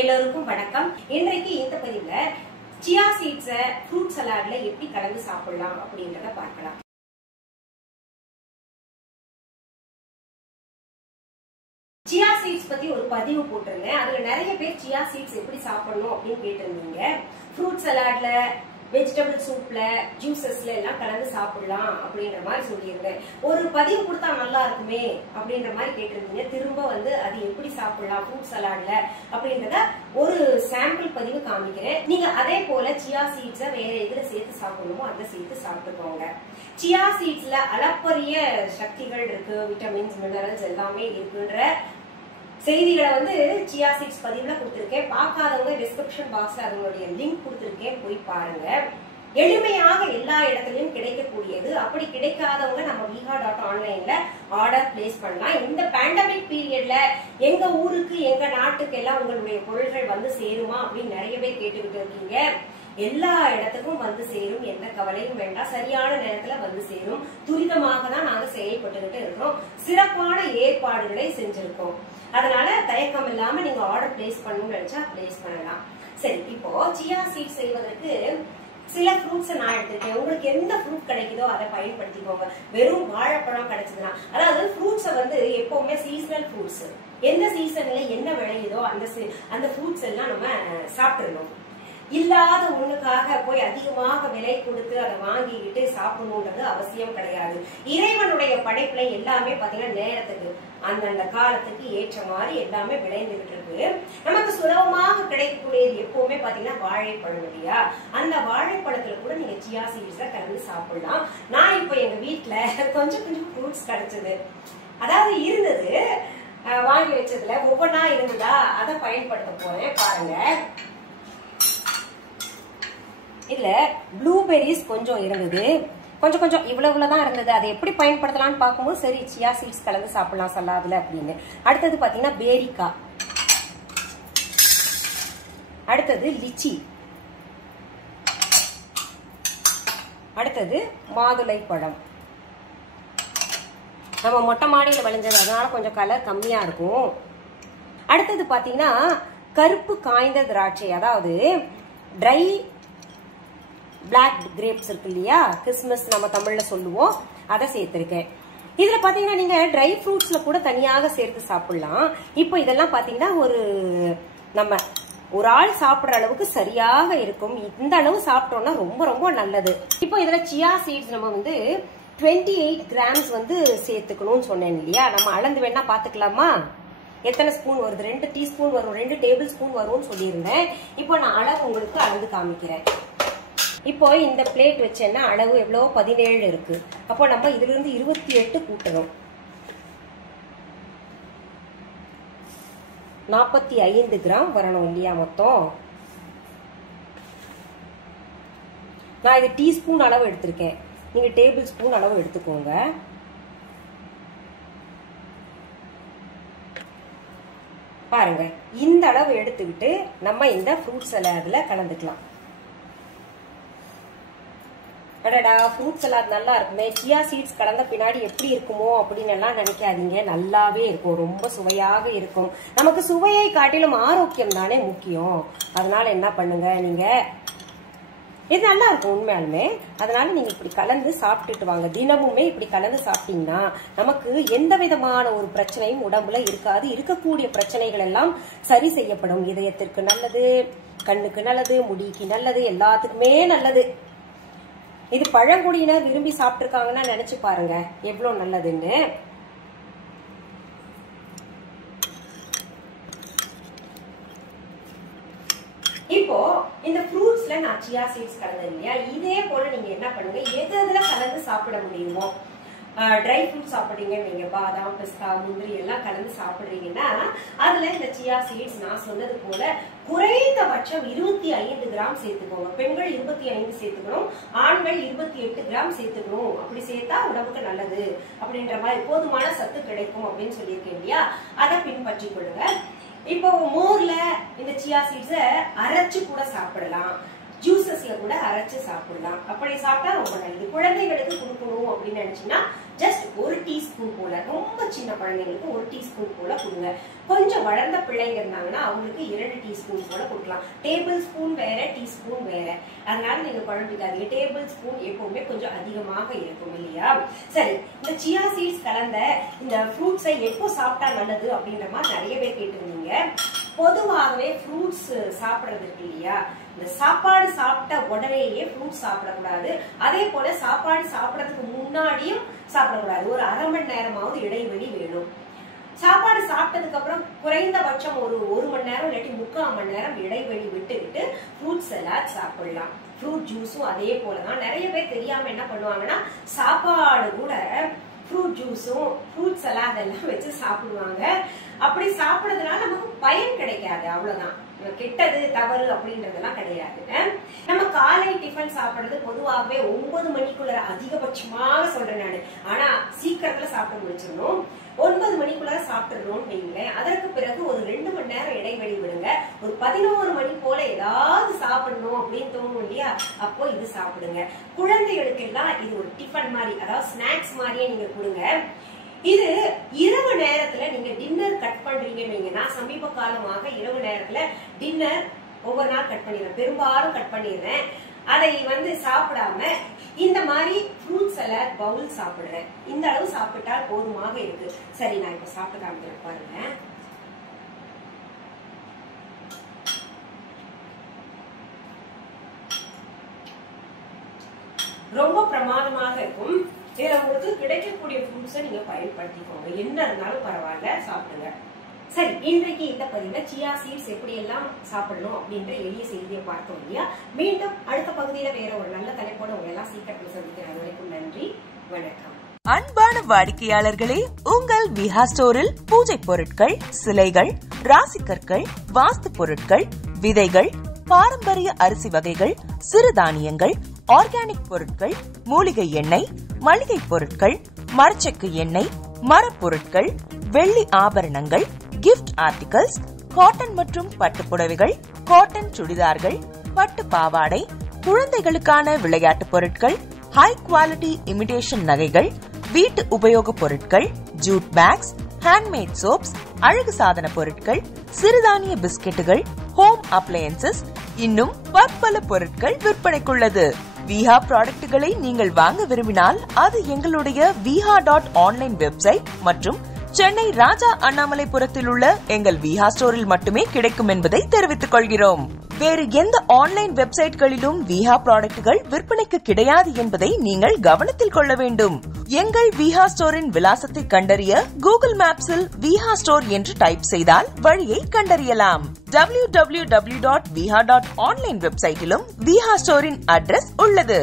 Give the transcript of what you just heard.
எல்லோருக்கும் வணக்கம். இன்றைக்கு இந்த பதிவுல சியா சீட்ஸ் ஃப்ரூட் சலாட்ல எப்படி கலந்து சாப்பிடலாம் அப்படின்றத பார்க்கலாம். சியா சீட்ஸ் பத்தி ஒரு பதிவு போட்டிருந்தேன். அதுல நிறைய பேர் சியா சீட்ஸ் எப்படி சாப்பிடணும் அப்படின்னு கேட்டிருந்தீங்க. ஃப்ரூட் சலாட்ல, வெஜிடபிள் சூப்ல, ஜூசஸ்ல எல்லாம் கலந்து சாப்பிடலாம் அப்படின்ற மாதிரி சொல்லியிருந்தேன். ஒரு பதிவு கொடுத்தா நல்லா இருக்குமே அப்படின்ற மாதிரி கேட்டிருந்தீங்க. திரும்ப அது எப்படி சாப்பிடலாம் ஃப்ரூட் சலாட்ல அப்படின்றத ஒரு சாம்பிள் பதிவு காமிக்கிறேன். நீங்க அதே போல சியா சீட்ஸ வேற எதுல சேர்த்து சாப்பிடணுமோ அதை சேர்த்து சாப்பிட்டுக்கோங்க. சியா சீட்ஸ்ல அளப்பரிய சக்திகள் இருக்கு, விட்டமின்ஸ், மினரல்ஸ் எல்லாமே இருக்குன்ற செய்திகளை சியா சீட்ஸ் பதிவுல கொடுத்திருக்கேன். பார்க்காதவங்க டிஸ்கிரிப்ஷன் பாக்ஸ்ல அதனுடைய லிங்க் கொடுத்திருக்கேன், போய் பாருங்க. எளிமையாக எல்லா இடத்துலயும் கிடைக்கக்கூடியது. அப்படி கிடைக்காதவங்க நம்ம viha.online ஆர்டர் பிளேஸ் பண்ணலாம். இந்த பேண்டமிக் பீரியட்ல எங்க ஊருக்கு எங்க நாட்டுக்கு எல்லாம் உங்களுடைய பொருட்கள் வந்து சேருமா அப்படின்னு நிறைய பேர் கேட்டுக்கிட்டு இருக்கீங்க. எல்லா இடத்துக்கும் வந்து சேரும், எந்த கவலையும் வேண்டாம். சரியான நேரத்துல வந்து சேரும். துரிதமாக தான் நாங்க செயல்பட்டுக்கிட்டு இருக்கிறோம். சிறப்பான ஏற்பாடுகளை செஞ்சிருக்கோம். அதனால தயக்கம் இல்லாம நீங்க ஆர்டர் பிளேஸ் பண்ணணும்னு நினைச்சா பிளேஸ் பண்ணலாம். சரி, இப்போ சியா சீட் செய்வதற்கு சில ஃப்ரூட்ஸ் நான் எடுத்திருக்கேன். உங்களுக்கு எந்த ஃப்ரூட் கிடைக்குதோ அதை பயன்படுத்திக்கோங்க. வெறும் வாழைப்பழம் கிடைச்சதுன்னா, அதாவது ஃப்ரூட்ஸை எப்பவுமே சீசனல் ஃப்ரூட்ஸ், எந்த சீசன்ல என்ன விளையுதோ அந்த ஃப்ரூட்ஸ் எல்லாம் நம்ம சாப்பிடணும். இல்லாத ஒண்ணுக்காக போய் அதிகமாக விலை கொடுத்து அதை வாங்கிக்கிட்டு சாப்பிடணும்ன்றது அவசியம் கிடையாது. இறைவனுடைய படைப்புல எல்லாமே பாத்தீங்கன்னா நேரத்துக்கு அந்தந்த காலத்துக்கு ஏற்ற மாதிரி எல்லாமே விளைந்துகிட்டு இருக்கு. நமக்கு சுலபமாக கிடைக்கக்கூடியது எப்பவுமே பாத்தீங்கன்னா வாழைப்பழம் இல்லையா? அந்த வாழைப்பழத்துல கூட நீங்க சியா சீட்ஸ கலந்து சாப்பிடலாம். நான் இப்போ எங்க வீட்டுல கொஞ்சம் ஃப்ரூட்ஸ் கிடைச்சது, அதாவது இருந்தது, வாங்கி வச்சதுல ஒவ்வொன்னா இருந்ததா, அதை பயன்படுத்த போறேன். பாருங்க, இதுல ப்ளூபெரிஸ் கொஞ்சம் இருந்தது, கொஞ்சம் இவ்வளவுதான் இருந்தது. அதை எப்படி பயன்படுத்தலாம்னு பார்க்கும்போது சரி சியா சீட்ஸ் கலந்து சாப்பிடலாம் சலாதுல அப்படின்னு. அடுத்தது பாத்தீங்கன்னா பேரிக்காய், அடுத்தது லிச்சி, அடுத்தது மாதுளை பழம். நம்ம மொட்டை மாடியில விளைஞ்சது, அதனால கொஞ்சம் கலர் கம்மியா இருக்கும். அடுத்தது பாத்தீங்கன்னா கருப்பு காய்ந்த திராட்சை, அதாவது ட்ரை பிளாக் கிரேப்ஸ் இருக்கு இல்லையா, கிறிஸ்மஸ் நம்ம தமிழ்ல சொல்லுவோம், அதை சேர்த்திருக்கேன். இதுல பாத்தீங்கன்னா நீங்க ட்ரை ஃப்ரூட்ஸ்ல கூட தனியாக சேர்த்து சாப்பிடலாம். இப்போ இதெல்லாம் பாத்தீங்கன்னா நம்ம ஒரு ஆள் சாப்பிடுற அளவுக்கு சரியாக இருக்கும். இந்த அளவு சாப்பிட்டோம்னா ரொம்ப ரொம்ப நல்லது. இப்போ இதுல சியா சீட்ஸ் நம்ம 28 கிராம்ஸ் சேர்த்துக்கணும்னு சொன்னேன் இல்லையா? நம்ம அளந்து வேணா பாத்துக்கலாமா? எத்தனை ஸ்பூன் வருது? 2 டீஸ்பூன் வரும், 2 டேபிள் ஸ்பூன் வரும்னு சொல்லியிருந்தேன். இப்போ நான் அளவு உங்களுக்கு அளந்து காமிக்கிறேன். இப்போ இந்த பிளேட் வச்சேன்னா அளவு எவ்வளவு? 17 இருக்கு. அப்போ நம்ம இதுல இருந்து 28 கூட்டணும். 45 கிராம் வரணும் இல்லையா மொத்தம்? நான் இது டீஸ்பூன் அளவு எடுத்திருக்கேன், நீங்க டேபிள் ஸ்பூன் அளவு எடுத்துக்கோங்க. பாருங்க, இந்த அளவு எடுத்துக்கிட்டு நம்ம இந்த ஃப்ரூட் சலாட்ல கலந்துக்கலாம். அடடா, ஃப்ரூட் சலாட் நல்லா இருக்குமே, சியா சீட்ஸ் கலந்த பின்னாடி எப்படி இருக்குமோ அப்படின்னு எல்லாம் நினைக்காதீங்க. நல்லாவே இருக்கும், ரொம்ப சுவையாக இருக்கும். நமக்கு சுவையை காட்டிலும் ஆரோக்கியம் தானே முக்கியம். அதனால என்ன பண்ணுங்க, நீங்க இது நல்லா இருக்கும் உண்மையாலுமே. அதனால நீங்க இப்படி கலந்து சாப்பிட்டுட்டு வாங்க. தினமுமே இப்படி கலந்து சாப்பிட்டீங்கன்னா நமக்கு எந்த விதமான ஒரு பிரச்சனையும் உடம்புல இருக்காது. இருக்கக்கூடிய பிரச்சனைகள் எல்லாம் சரி செய்யப்படும். இதயத்திற்கு நல்லது, கண்ணுக்கு நல்லது, முடிக்கு நல்லது, எல்லாத்துக்குமே நல்லது. இது பழங்குடியினர் விரும்பி சாப்பிட்டுருக்காங்கன்னா நினைச்சு பாருங்க எவ்வளவு நல்லதுன்னு. இப்போ இந்த ஃப்ரூட்ஸ்ல நான் சியா சீட்ஸ் கலந்தேன் இல்லையா? இதே போல நீங்க என்ன பண்ணுங்க, எதுல கலந்து சாப்பிட முடியுமோ, ட்ரை ஃப்ரூட் சாப்பிடுறீங்கன்னு நீங்க பாதாம், பிஸ்தா, முந்திரி எல்லாம் கலந்து சாப்பிடுறீங்கன்னா அதுல இந்த சியா சீட்ஸ் நான் சொன்னது போல குறைந்தபட்சம் 25 கிராம் சேர்த்துக்கோங்க. பெண்கள் 25 சேர்த்துக்கணும், ஆண்கள் 28 கிராம் சேர்த்துக்கணும். அப்படி சேர்த்தா உடம்புக்கு நல்லது அப்படின்ற மாதிரி போதுமான சத்து கிடைக்கும் அப்படின்னு சொல்லியிருக்கேன் இல்லையா? அதை பின்பற்றி கொள்ளுங்க. இப்போ மோர்ல இந்த சியா சீட்ஸ அரைச்சு கூட சாப்பிடலாம், ஜூசஸ்ல கூட அரைச்சு சாப்பிடலாம். அப்படி சாப்பிட்டா ரொம்ப நல்லது. குழந்தைகளுக்கு கொடுக்கணும் அப்படின்னு நினைச்சீங்கன்னா ஜஸ்ட் 1 டீஸ்பூன் போல, ரொம்ப சின்ன குழந்தைங்களுக்கு 1 டீஸ்பூன் போல கொடுங்க. கொஞ்சம் வளர்ந்த பிள்ளைங்க இருந்தாங்கன்னா அவங்களுக்கு 2 டீஸ்பூன் போல கொடுக்கலாம். டேபிள் ஸ்பூன் வேற, டீஸ்பூன் வேற, அதனால நீங்க குழம்பிக்காதீங்க. டேபிள் ஸ்பூன் எப்பவுமே கொஞ்சம் அதிகமாக இருக்கும் இல்லையா? சரி, இந்த சியா சீட்ஸ் கலந்த இந்த ஃப்ரூட்ஸை எப்போ சாப்பிட்டா நல்லது அப்படின்ற மாதிரி நிறைய பேர் கேட்டிருந்தீங்க. பொதுவாகவே ஃப்ரூட்ஸ் சாப்பிடுறது இருக்கு இல்லையா, இந்த சாப்பாடு சாப்பிட்ட உடனேயே ஃப்ரூட்ஸ் சாப்பிடக்கூடாது. அதே போல சாப்பாடு சாப்பிடறதுக்கு முன்னாடியும் சாப்பிடக்கூடாது. ஒரு அரை மணி நேரமாவது இடைவெளி வேணும். சாப்பாடு சாப்பிட்டதுக்கு அப்புறம் குறைந்தபட்சம் ஒரு மணி நேரம் இல்லாட்டி 3/4 மணி நேரம் இடைவெளி விட்டுக்கிட்டு ஃப்ரூட் சலாட் சாப்பிடலாம். ஃப்ரூட் ஜூஸும் அதே போலதான். நிறைய பேர் தெரியாம என்ன பண்ணுவாங்கன்னா சாப்பாடு கூட ஃப்ரூட் ஜூஸும் ஃப்ரூட் சலாட் எல்லாம் வச்சு சாப்பிடுவாங்க. அப்படி சாப்பிடுறதுனால நமக்கு பயன் கிடைக்காது, அவ்வளவுதான். கெட்டது தவறு அப்படின்றதெல்லாம் கிடையாது. நம்ம காலை டிஃபன் சாப்பிடுறது பொதுவாகவே 9 மணிக்குள்ள அதிகபட்சமாக சொல்றேன் நானு. ஆனா சீக்கிரத்துல சாப்பிட்டு முடிச்சிடணும். 9 மணிக்குள்ள சாப்பிட்டுறோம் வைங்களேன். அதற்கு பிறகு ஒரு 2 மணி நேரம் இடைவெளி விடுங்க. ஒரு 11 மணி போல ஏதாவது சாப்பிடணும் அப்படின்னு தோணும் இல்லையா, அப்போ இது சாப்பிடுங்க. குழந்தைகளுக்கு எல்லாம் இது ஒரு டிஃபன் மாதிரி, அதாவது ஸ்நாக்ஸ் மாதிரியே நீங்க கொடுங்க. இது இரவு நேரத்துல நீங்க டின்னர் கட் பண்றீங்க. நான் சமீப காலமாக இரவு நேரத்துல டின்னர் ஒவ்வொரு நாள் கட் பண்ணிடுறேன், பெரும்பாலும் கட் பண்ணிடுறேன். அதை சாப்பிடாம இந்த மாதிரி ஃப்ரூட் சலாட் பவுல் சாப்பிடுறேன். இந்த அளவு சாப்பிட்டால் போதுமாக இருக்கு. சரி, நான் இப்ப சாப்பிட்டு காமிக்கிறேன் பாருங்க. ரொம்ப பிரமாதமாக இருக்கும். இதுல உங்களுக்கு கிடைக்கக்கூடிய ஃப்ரூட்ஸை நீங்க பயன்படுத்திக்கோங்க. என்ன இருந்தாலும் பரவாயில்ல, சாப்பிடுங்க. சரி, இன்றைக்கு இந்த பதிவுல சியா சீட்ஸ் எப்படி எல்லாம் சாப்பிடணும் அப்படின்ற எளிய செய்தியை பார்த்தோம் இல்லையா? மீண்டும் அடுத்த பகுதியில வேற ஒரு நல்ல தலைப்போட உங்களை எல்லாம் சீக்கிரத்தில் சந்திக்கிறேன். வரைக்கும் நன்றி, வணக்கம். அன்பான வாடிக்கையாளர்களே, உங்கள் விஹா ஸ்டோரில் பூஜை பொருட்கள், சிலைகள், ராசிக்கற்கள், வாஸ்து பொருட்கள், விதைகள், பாரம்பரிய அரிசி வகைகள், சிறுதானியங்கள், ஆர்கானிக் பொருட்கள், மூலிகை எண்ணெய், மளிகை பொருட்கள், மரச்செக்கு எண்ணெய், மரப்பொருட்கள், வெள்ளி ஆபரணங்கள், கிஃப்ட் ஆர்டிகல்ஸ், காட்டன் மற்றும் பட்டு புடவைகள், காட்டன் சுடிதார்கள், பட்டு பாவாடை, குழந்தைகளுக்கான விளையாட்டு பொருட்கள், ஹை குவாலிட்டி இமிடேஷன் நகைகள், வீட்டு உபயோக பொருட்கள், ஜூட் பேக்ஸ், ஹேண்ட்மேட் சோப்ஸ், அழகு சாதன பொருட்கள், சிறுதானிய பிஸ்கெட்டுகள், ஹோம் அப்ளையன்சஸ், இன்னும் பற்பல பொருட்கள் விற்பனைக்குள்ளது. விஹா ப்ராடக்ட்களை நீங்கள் வாங்க விரும்பினால் அது எங்களுடைய viha.online வெப்சைட் மற்றும் சென்னை ராஜா அண்ணாமலைபுரத்தில் உள்ள எங்கள் விஹா ஸ்டோரில் மட்டுமே கிடைக்கும் என்பதை தெரிவித்துக் கொள்கிறோம். வேறு எந்த ஆன்லைன் வெப்சைட்களிலும் விஹா ப்ராடக்ட்கள் விற்பனைக்கு கிடையாது என்பதை நீங்கள் கவனத்தில் கொள்ள வேண்டும். எங்கள் விஹா ஸ்டோரின் விலாசத்தை கண்டறிய கூகுள் மேப்ஸில் விஹா ஸ்டோர் என்று டைப் செய்தால் வழியை கண்டறியலாம். www.viha.online வெப்சைட்டிலும் விஹா ஸ்டோரின் அட்ரஸ் உள்ளது.